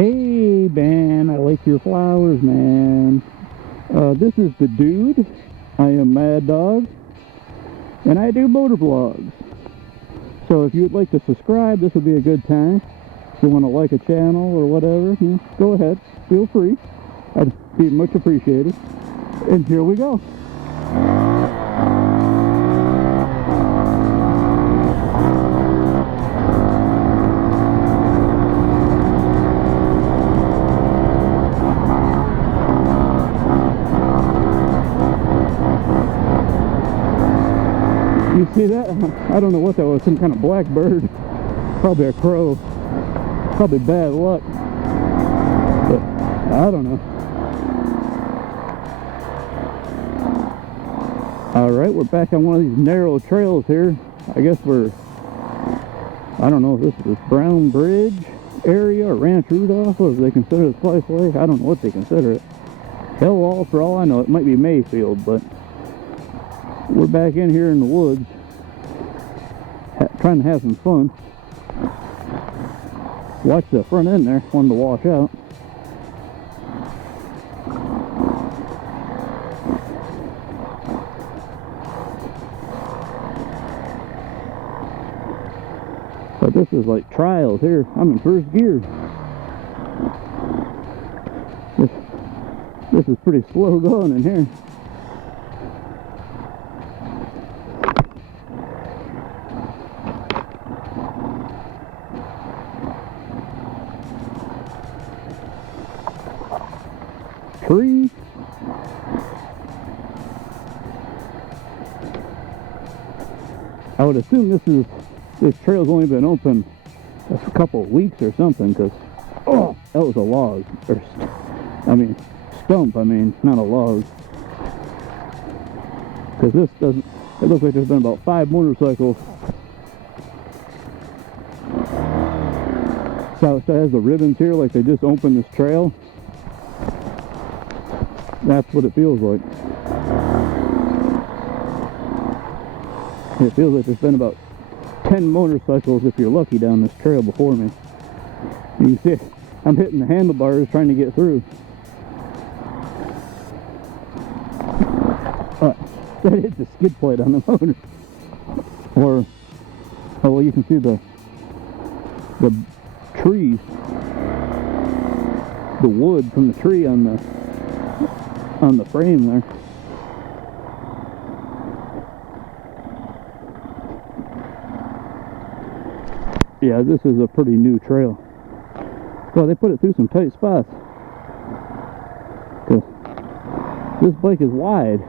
Hey man, I like your flowers, man. This is the dude. I am Mad Dog, and I do motor vlogs. So if you'd like to subscribe, this would be a good time. If you want to like a channel or whatever, go ahead. Feel free. I'd be much appreciated. And here we go. You see that? I don't know what that was. Some kind of black bird. Probably a crow. Probably bad luck. But I don't know. Alright, we're back on one of these narrow trails here. I guess I don't know if this is Brown Bridge area or Ranch Rudolph, or if they consider it Splice Lake. I don't know what they consider it. Hell, all for all I know, it might be Mayfield, but we're back in here in the woods, trying to have some fun. Watch the front end there, wanted to wash out. But this is like trials here. I'm in first gear. This is pretty slow going in here. Tree. I would assume this trail's only been open a couple of weeks or something, because that was a log, or stump. Not a log, because this doesn't. It looks like there's been about 5 motorcycles. Southside has the ribbons here, like they just opened this trail. That's what it feels like. It feels like there's been about 10 motorcycles, if you're lucky, down this trail before me. You can see I'm hitting the handlebars trying to get through. That hit the skid plate on the motor. Well, you can see the trees, the wood from the tree on the frame there. Yeah, this is a pretty new trail. Well, they put it through some tight spots, because this bike is wide.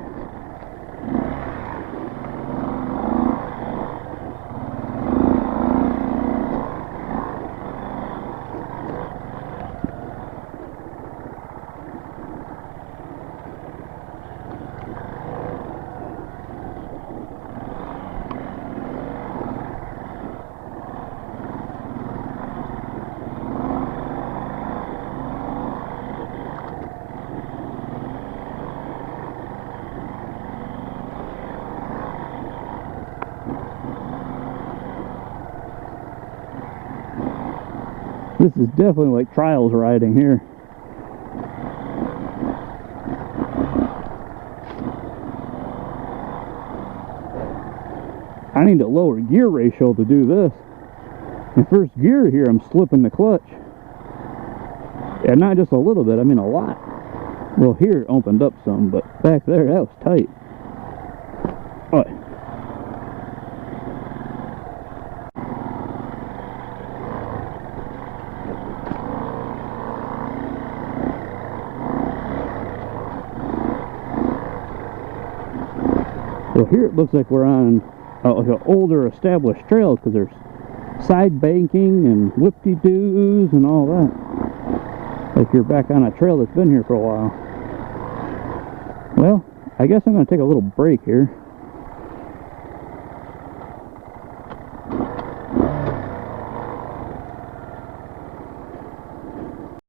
This is definitely like trials riding here. I need a lower gear ratio to do this. In first gear here, I'm slipping the clutch. And not just a little bit, a lot. Well, here it opened up some, but back there, that was tight. All right. Well, here it looks like we're on like an older established trail, because there's side banking and whip-de-doos and all that. Like you're back on a trail that's been here for a while. Well, I guess I'm going to take a little break here.